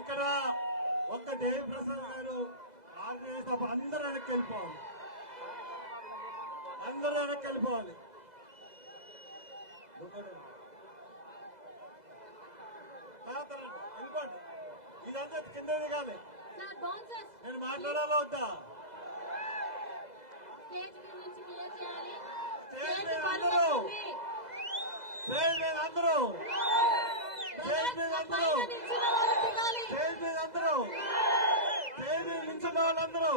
ఇక్కడ ఒక్క దేవి ప్రసాద్ గారు ఆంజనేయ సభ అందరూ వెనక్కి వెళ్ళిపోవాలి, అందరూ వెనక్కి వెళ్ళిపోవాలి. వెళ్ళిపోండి, ఇదంతా కిందది కాదు. నేను మాట్లాడాలో వద్దా? స్టేజ్ మీద అందరూ, స్టేజ్ మీద అందరూ, స్టేజ్ మీద అందరూ, స్టేజ్ మీద అందరూ, స్టేజ్ మీద నిల్చున్న వాళ్ళందరూ,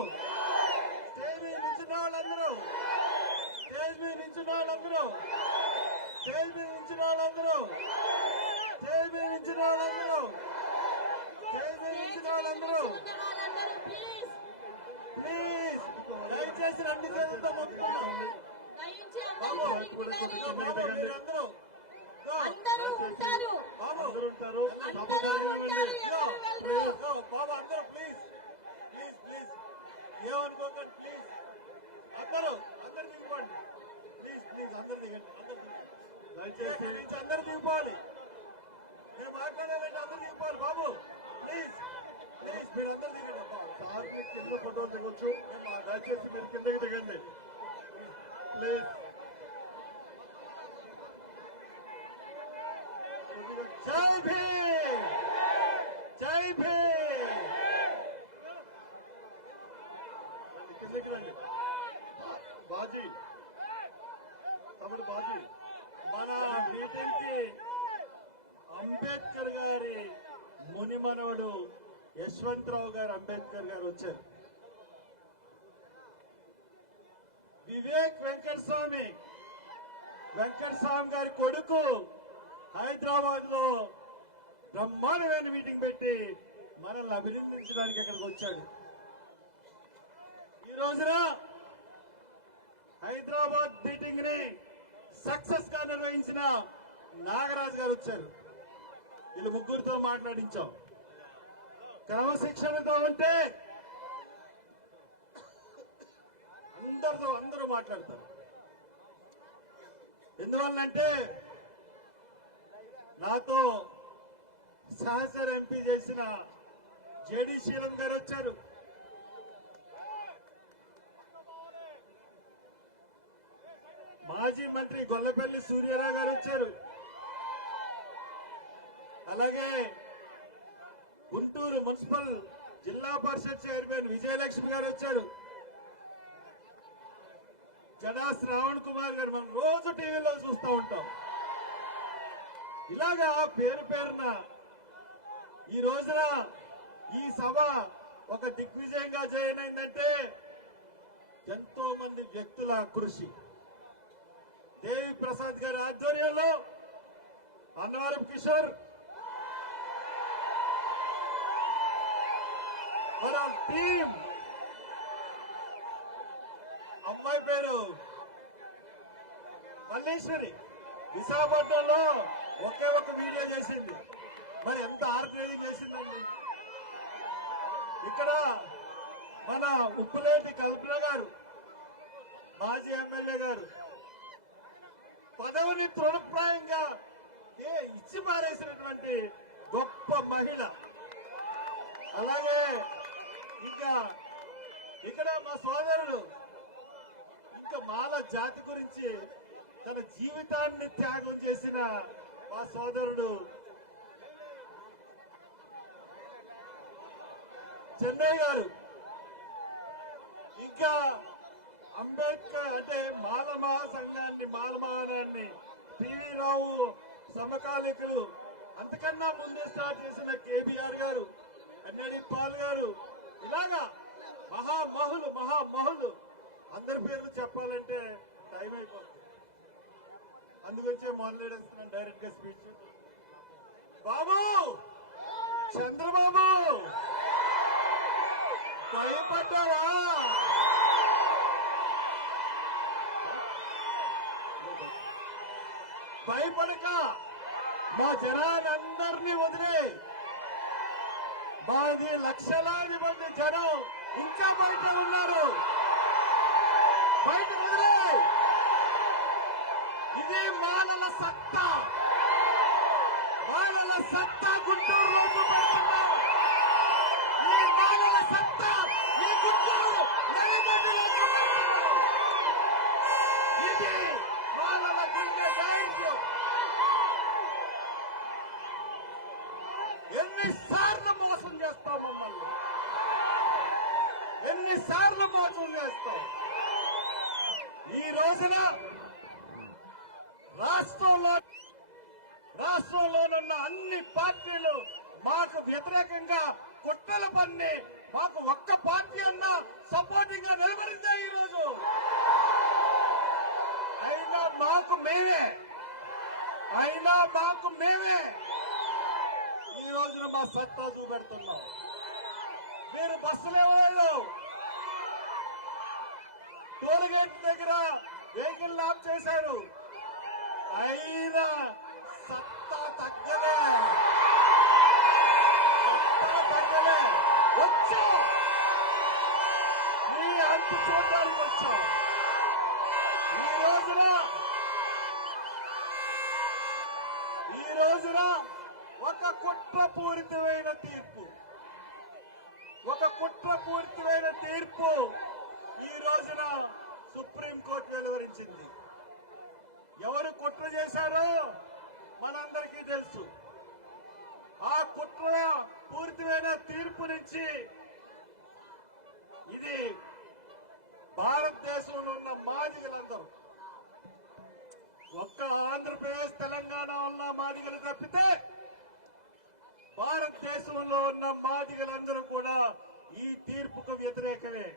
స్టేజ్ మీద నిల్చున్న వాళ్ళందరూ, స్టేజ్ మీద నిల్చున్న వాళ్ళందరూ, స్టేజ్ మీద నిల్చున్న వాళ్ళందరూ, స్టేజ్ మీద నిల్చున్న వాళ్ళందరూ, స్టేజ్ మీద నిల్చున్న వాళ్ళందరూ ప్లీజ్ దయచేసి రెండు చేతులతో మొక్కుతున్నాం. మీరందరూ అందరూ ఉంటారు, బాబు అందరూ ఉంటారు. బాబు అందరూ ప్లీజ్ ప్లీజ్ ప్లీజ్ ఏమనుకోకండి, ప్లీజ్ అందరూ దిగిపోండి, ప్లీజ్ ప్లీజ్ అందరు దిగండి, దయచేసి అందరు దిగిపోవాలి. నేను మాట్లాడాలంటే అందరు దిగిపోవాలి బాబు, ప్లీజ్ ప్లీజ్ మీరు అందరు దిగండి. సార్ కింద ఫోటో దిగొచ్చు, దయచేసి మీరు కిందకి దిగండి ప్లీజ్. జై భీమ్, జై భీమ్. కిందకి రండి బాజీ, తమిళ బాజీ. మన మీటింగ్ కి అంబేద్కర్ గారి మునిమనవుడు యశ్వంతరావు గారు అంబేద్కర్ గారు వచ్చారు. వివేక్ వెంకటస్వామి గారి కొడుకు హైదరాబాద్ లో బ్రహ్మాండమైన మీటింగ్ పెట్టి మనల్ని అభినందించడానికి ఇక్కడికి వచ్చాడు. ఈ రోజున హైదరాబాద్ మీటింగ్ ని సక్సెస్ గా నిర్వహించిన నాగరాజు గారు వచ్చారు. వీళ్ళు ముగ్గురితో మాట్లాడించాం. క్రమశిక్షణతో ఉంటే అందరూ మాట్లాడతారు. ఎందువల్లంటే నాతో సహచర ఎంపీ చేసిన జేడి శీలం గారు వచ్చారు. మాజీ మంత్రి గొల్లపల్లి సూర్యారావు గారు వచ్చారు. అలాగే గుంటూరు మున్సిపల్ జిల్లా పరిషత్ చైర్మన్ విజయలక్ష్మి గారు వచ్చారు. జడా శ్రావణ్ కుమార్ గారు మనం రోజు టీవీలో చూస్తూ ఉంటాం. ఇలాగా పేరు పేరున ఈ రోజున ఈ సభ ఒక దిగ్విజయంగా జాయిన్ అయిందంటే ఎంతో మంది వ్యక్తుల కృషి. దేవి ప్రసాద్ గారి ఆధ్వర్యంలో అన్నవరం కిషోర్ మన టీం, అమ్మాయి పేరు మల్లేశ్వరి, విశాఖపట్నంలో ఒకే ఒక వీడియో చేసింది. మరి ఎంత ఆర్గనైజింగ్ చేసిందండి. ఇక్కడ మన ఉప్పులేటి కల్పన గారు, మాజీ ఎమ్మెల్యే గారు, పదవిని తృణప్రాయంగా ఇచ్చి మారేసినటువంటి గొప్ప మహిళ. అలాగే ఇంకా ఇక్కడ మా సోదరుడు ఇంకా మాల జాతి గురించి తన జీవితాన్ని త్యాగం చేసిన మా సోదరుడు చెన్నై గారు, ఇంకా అంబేద్కర్ అంటే మాల మహాసంఘాన్ని, మాల మహానాన్ని పివి రావు సమకాలికులు, అంతకన్నా ముందే స్టార్ట్ చేసిన కేబీఆర్ గారు, ఎన్ఎడి పాల్ గారు, ఇలాగా మహామహులు అందరి పేర్లు చెప్పాలంటే టైం అయిపోతుంది. అందుకొచ్చే మొదలెడేస్తున్నాను డైరెక్ట్ గా స్పీచ్. బాబు చంద్రబాబు భయపడ్డారా? భయపడక మా జనాలందరినీ వదిలే, మాది లక్షలాది మంది జనం ఇంకా బయట ఉన్నారు, బయట వదిలే. ఇది మాలల సత్తా, మాలల సత్తా గుంటూరు రోజు పెడుతున్నాం. మానవ సత్తా ఈ గుంటూరు నడిబొడ్డులో చూపెడుతుంది. ఇది మానవ గుండె ధైర్యం. ఎన్నిసార్లు మోసం చేస్తావు మమ్మల్ని, ఎన్నిసార్లు మోసం చేస్తావు. ఈ రోజున రాష్ట్రంలోనున్న అన్ని పార్టీలు మాకు వ్యతిరేకంగా కుట్రలు పన్ని మాకు ఒక్క పార్టీ అన్నా సపోర్టింగ్ గా నిలబడిందే ఈ రోజు. అయినా మాకు మేమే ఈ రోజున మా సత్తా చూపెడుతున్నాం. మీరు బస్సులు ఇవ్వలేదు, టోల్గేట్ దగ్గర వెహికల్ ఆఫ్ చేశారు, అయినా సత్తా తగ్గలే. వచ్చాం, నీ అంతు చూడడానికి వచ్చాం. ఈ రోజున ఒక కుట్రపూరితమైన తీర్పు ఈ రోజున సుప్రీంకోర్టు వెలువరించింది. ఎవరు కుట్ర చేశారో మనందరికీ తెలుసు. ఆ కుట్ర పూర్తిమైన తీర్పు నుంచి ఇది భారతదేశంలో ఉన్న మాదిగలందరూ, ఒక్క ఆంధ్రప్రదేశ్ తెలంగాణ ఉన్న మాదిగలు తప్పితే భారతదేశంలో ఉన్న మాదిగలందరూ కూడా ఈ తీర్పుకు వ్యతిరేకమే.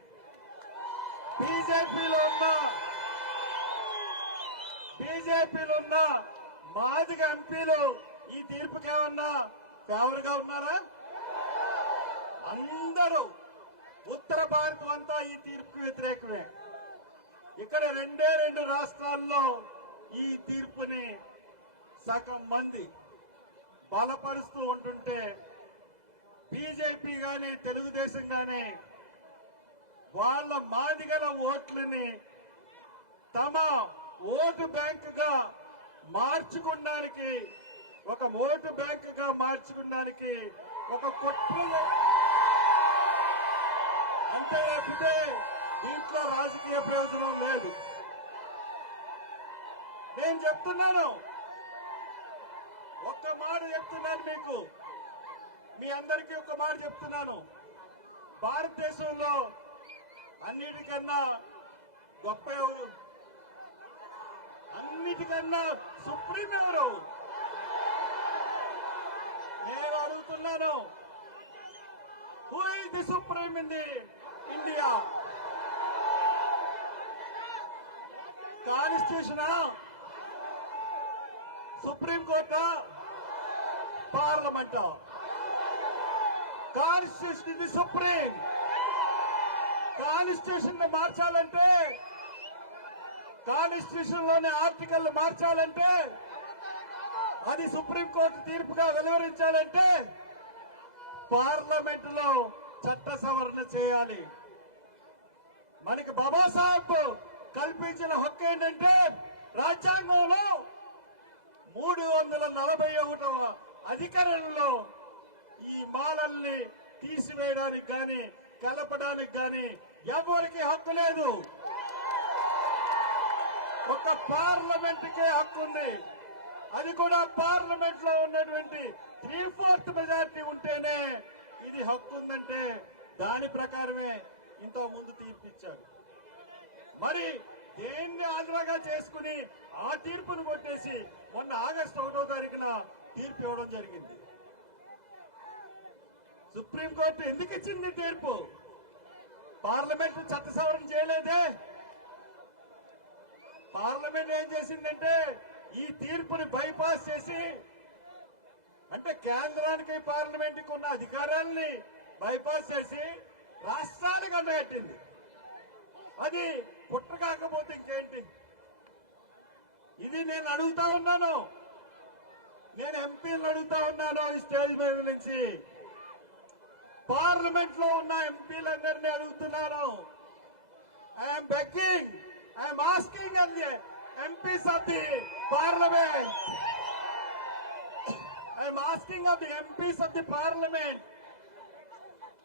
బీజేపీలో ఉన్న మాదిగ ఎంపీలు ఈ తీర్పుకి ఏమన్నా ఫేవర్ గా ఉన్నారా? అందరూ ఉత్తర భారతం అంతా ఈ తీర్పుకు వ్యతిరేకమే. ఇక్కడ రెండు రాష్ట్రాల్లో ఈ తీర్పుని సగం మంది బలపరుస్తూ ఉంటుంటే బీజేపీ గాని తెలుగుదేశం గాని వాళ్ళ మాదిగల ఓట్లని తమ ఓటు బ్యాంకుగా మార్చుకోవడానికి ఒక కుట్ర అంతే తప్పితే దీంట్లో రాజకీయ ప్రయోజనం లేదు. నేను చెప్తున్నాను, ఒక్క మాట చెప్తున్నాను మీకు, మీ అందరికీ ఒక మాట చెప్తున్నాను. భారతదేశంలో అన్నిటికన్నా గొప్ప ఎవరు? అన్నిటికన్నా సుప్రీం ఎవరు? నేను అడుగుతున్నాను, who is the supreme in the India? కాన్స్టిట్యూషనా? సుప్రీం కోర్టా? పార్లమెంటా? కాన్స్టిట్యూషన్ ఇది సుప్రీం. కాన్స్టిట్యూషన్ మార్చాలంటే, కాన్స్టిట్యూషన్ లోని ఆర్టికల్ మార్చాలంటే, అది సుప్రీంకోర్టు తీర్పుగా వెలువరించాలంటే పార్లమెంట్ లో చట్ట సవరణ చేయాలి. మనకి బాబాసాహెబ్ కల్పించిన హక్కు ఏంటంటే రాజ్యాంగంలో 341వ అధికరణలో ఈ మాలల్ని తీసివేయడానికి గాని కలపడానికి గాని ఎవరికి హక్కు లేదు. ఒక పార్లమెంట్ కే హక్కు ఉంది. అది కూడా పార్లమెంట్ లో ఉన్నటువంటి 3/4 మెజారిటీ ఉంటేనే ఇది హక్కు ఉందంటే దాని ప్రకారమే ఇంత ముందు తీర్పిచ్చారు. మరి దేన్ని ఆధారంగా చేసుకుని ఆ తీర్పును కొట్టేసి మొన్న ఆగస్టు 1వ తారీఖున తీర్పు ఇవ్వడం జరిగింది. సుప్రీంకోర్టు ఎందుకు ఇచ్చింది తీర్పు? పార్లమెంట్ చట్ట సవరణ చేయలేదే. పార్లమెంట్ ఏం చేసిందంటే ఈ తీర్పుని బైపాస్ చేసి, అంటే కేంద్రానికి పార్లమెంట్కి ఉన్న అధికారాలని బైపాస్ చేసి రాష్ట్రాలకు అడ్డగట్టింది. అది పుట్ర కాకపోతే ఇంకేంటి? ఇది నేను అడుగుతా ఉన్నాను, నేను ఎంపీలను అడుగుతా ఉన్నాను ఈ స్టేజ్ మీద నుంచి, పార్లమెంట్ లో ఉన్న ఎంపీలందరినీ అడుగుతున్నాను. I'm begging, I'm asking on the MPs of the parliament, I'm asking of the MPs of the parliament,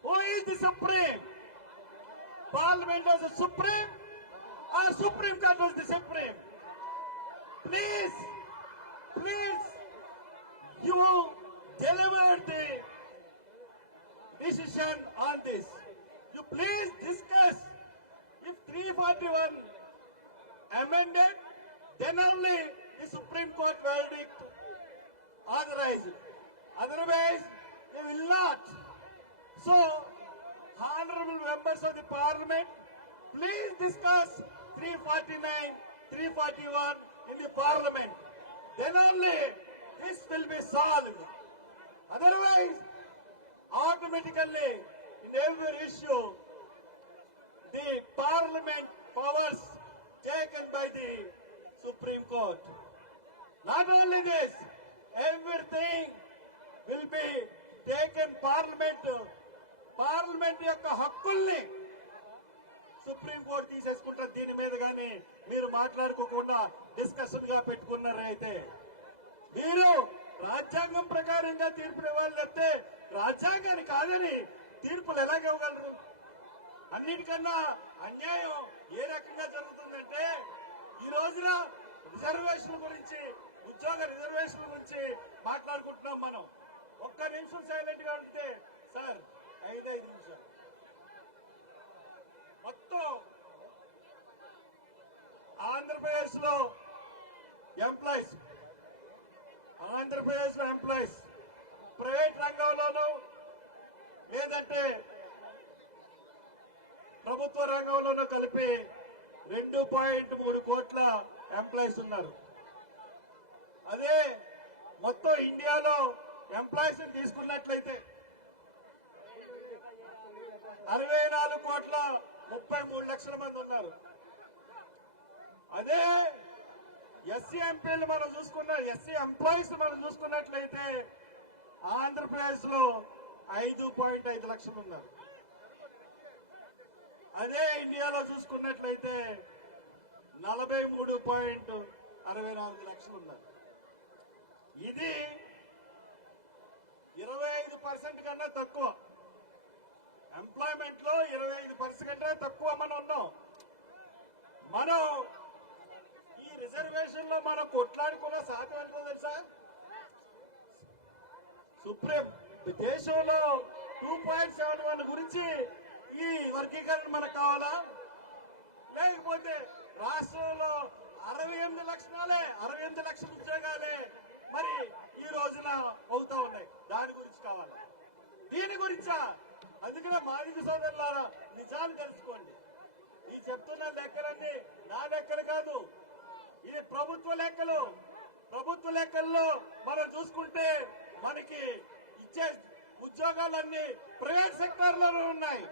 Who is the supreme? Parliament was the supreme, or Supreme Court was the supreme? Please, you deliver the decision on this. You please discuss. If 341 amended, then only the Supreme Court verdict authorized. Otherwise, they will not. So, honorable members of the Parliament, please discuss 349, 341 in the Parliament. Then only this will be solved. Otherwise, automatically, in every issue, the Parliament powers taken by the Supreme Court. Not only this, everything will be taken parliament యొక్క హక్కుల్ని supreme court తీసేసుకుంటారు. దీని మీద కానీ మీరు మాట్లాడుకోకుండా discussion గా పెట్టుకున్నారైతే మీరు రాజ్యాంగం ప్రకారంగా తీర్పులు ఇవ్వాలి తప్పితే రాజ్యాంగాన్ని కాదని తీర్పులు ఎలాగ ఇవ్వగలరు? అన్నిటికన్నా అన్యాయం ఏ రకంగా జరుగుతుందంటే ఈ రోజున రిజర్వేషన్ గురించి, ఉద్యోగ రిజర్వేషన్ గురించి మాట్లాడుకుంటున్నాం మనం. ఒక్క నిమిషం సైలెంట్ గా ఉంటే సార్, 5 నిమిషాలు మొత్తం ఆంధ్రప్రదేశ్ లో ఎంప్లాయీస్ ప్రైవేట్ రంగంలోనూ లేదంటే ప్రభుత్వ రంగంలోనూ కలిపి 2.3 కోట్ల ఎంప్లాయీస్ ఉన్నారు. అదే మొత్తం ఇండియాలో ఎంప్లాయీస్ తీసుకున్నట్లయితే 64,33,00,000 మంది ఉన్నారు. అదే ఎస్సీ ఎంపీలు మనం ఎస్సీ ఎంప్లాయీస్ మనం చూసుకున్నట్లయితే ఆంధ్రప్రదేశ్ లో 5.5 లక్షలు ఉన్నారు. అదే ఇండియాలో చూసుకున్నట్లయితే 43.64 లక్షలు ఉన్నారు. ఇది 25% కన్నా తక్కువ. ఎంప్లాయ్మెంట్ లో 25% కంటే తక్కువ మనం ఉన్నాం. మనం ఈ రిజర్వేషన్ లో మనం కొట్లాడుకున్న శాతం ఎంతో తెలుసా? సుప్రీం దేశంలో 2.71 గురించి ఈ వర్గీకరణ మనకు కావాలా? లేకపోతే రాష్ట్రంలో 68 లక్షల ఉద్యోగాలే మరి ఈ రోజున అవుతా ఉన్నాయి. దాని గురించి కావాలా? దీని గురించా? అందుకనే మాదిగ సోదరులారా, నిజాలు తెలుసుకోండి. ఈ చెప్తున్న లెక్కలన్నీ నా లెక్కలు కాదు, ఇది ప్రభుత్వ లెక్కలు. ప్రభుత్వ లెక్కల్లో మనం చూసుకుంటే మనకి ఇచ్చే ఉద్యోగాలన్నీ ప్రైవేట్ సెక్టర్ లోనే ఉన్నాయి.